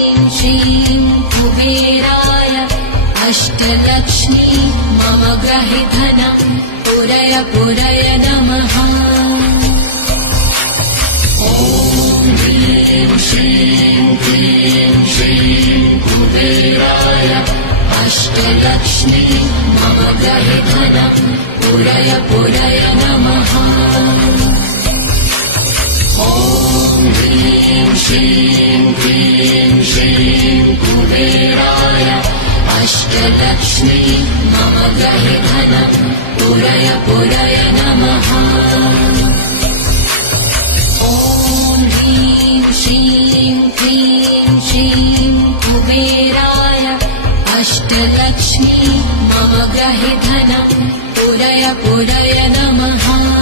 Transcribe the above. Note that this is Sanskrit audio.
श्रीं कुबेराय अष्टलक्ष्मी मम गृहे धनं पुरय पुरय नमः। ॐ ह्रीं श्रीं क्लीं श्रीं कुबेराय अष्टलक्ष्मी मम गृहे धनं पुरय पुरय नमः। ॐ ह्रीं श्रीं क्लीं श्रीं कुबेराय अष्टलक्ष्मी मम गृहे धनं पुरय पुरय नमः। ॐ ह्रीं श्रीं क्लीं श्रीं कुबेराय अष्टलक्ष्मी मम गृहे धनं पुरय पुरय नमः।